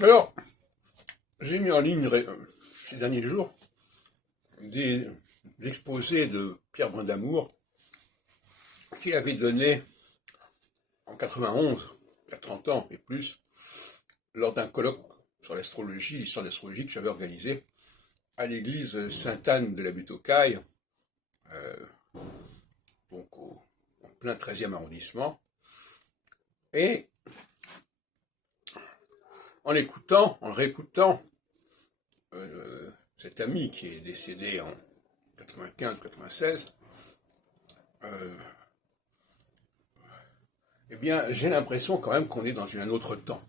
Alors, j'ai mis en ligne ces derniers jours des exposés de Pierre Brindamour qu'il avait donné en 91, il y a 30 ans et plus, lors d'un colloque sur l'astrologie, l'histoire de l'astrologie que j'avais organisé à l'église Sainte-Anne de la Butte aux Cailles, donc en plein 13e arrondissement. Et en réécoutant cet ami qui est décédé en 95-96, eh bien, j'ai l'impression quand même qu'on est dans un autre temps.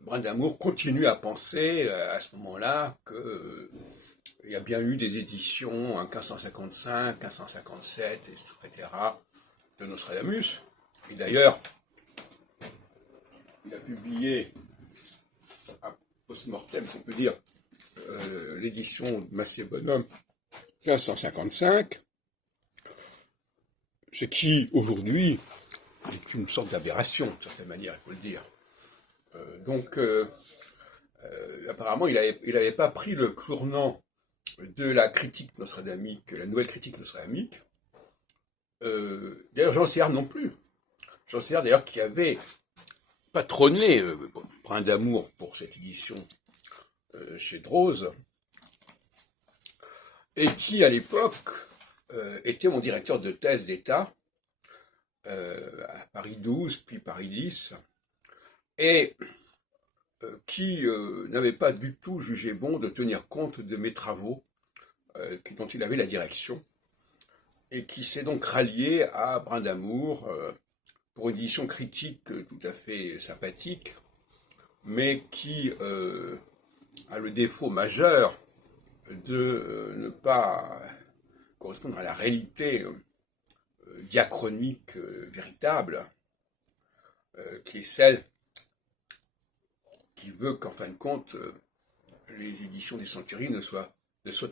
Brindamour continue à penser à ce moment-là qu'il y a bien eu des éditions en 1555, 1557, etc. de Nostradamus. Et d'ailleurs, il a publié à post-mortem, si on peut dire, l'édition de Massé Bonhomme 1555, ce qui, aujourd'hui, est une sorte d'aberration, de certaine manière, il faut le dire. Apparemment, il avait pas pris le tournant de la critique nostradamique, la nouvelle critique nostradamique. D'ailleurs, Jean Séard non plus. Jean Séard, d'ailleurs, qui avait patronné Brindamour pour cette édition chez Drose, et qui, à l'époque, était mon directeur de thèse d'État à Paris 12, puis Paris 10, et qui n'avait pas du tout jugé bon de tenir compte de mes travaux dont il avait la direction, et qui s'est donc rallié à Brindamour pour une édition critique tout à fait sympathique, mais qui a le défaut majeur de ne pas correspondre à la réalité diachronique véritable, qui est celle qui veut qu'en fin de compte, les éditions des Centuries ne soient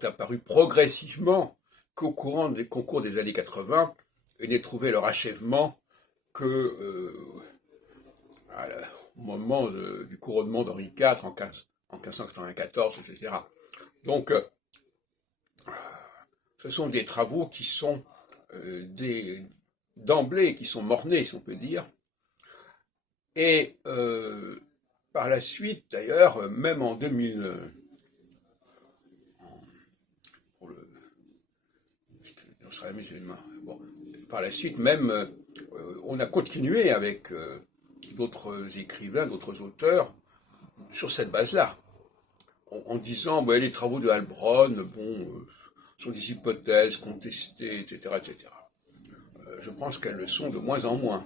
apparues progressivement qu'au courant des concours des années 80 et n'aient trouvé leur achèvement que au moment du couronnement d'Henri IV en 1594, etc. Donc, ce sont des travaux qui sont d'emblée, qui sont mornés, si on peut dire. Et par la suite, d'ailleurs, même en 2000, par la suite, même, on a continué avec d'autres écrivains, d'autres auteurs, sur cette base-là, en disant, les travaux de Heilbronn, sont des hypothèses contestées, etc., etc. Je pense qu'elles le sont de moins en moins.